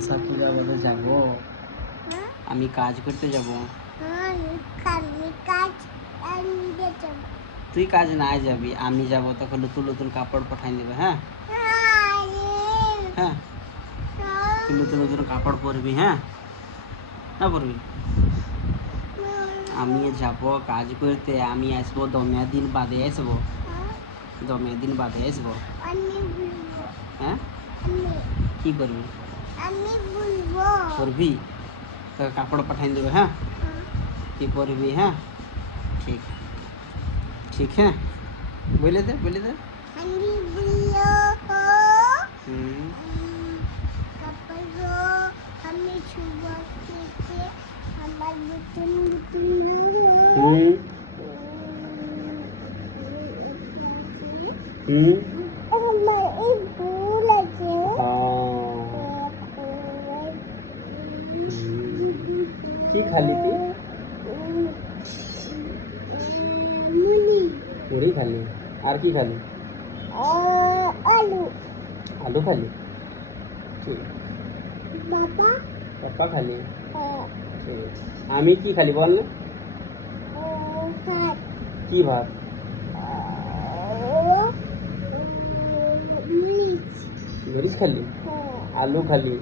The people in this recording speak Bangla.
মনসা পূজা বলে যাব, আমি কাজ করতে যাব। তুই কাজ নাই যাবি, আমি যাব, তখন নতুন নতুন কাপড় পাঠাই দেবে। হ্যাঁ হ্যাঁ, তুই নতুন নতুন কাপড় পরবি। হ্যাঁ না পরবি? আমি যাব কাজ করতে, আমি আসবো 10 দিন বাদে আসবো, 10 দিন বাদে আসবো। হ্যাঁ কি করবি? পরবি তো কাপড় পাঠাই দেবে। হ্যাঁ তুই পরবি। হ্যাঁ ঠিক ঠিক। হ্যাঁ বলে দে বলে দে। হুম হুম হুম কি খালি তুই? মুড়ি খালি, আর কি খালি? আলু আলু খালি। ঠিক পাপা খালি। ঠিক আমি কি খালি বল না? কি ভাত? মরিচ খালি, আলু খালি।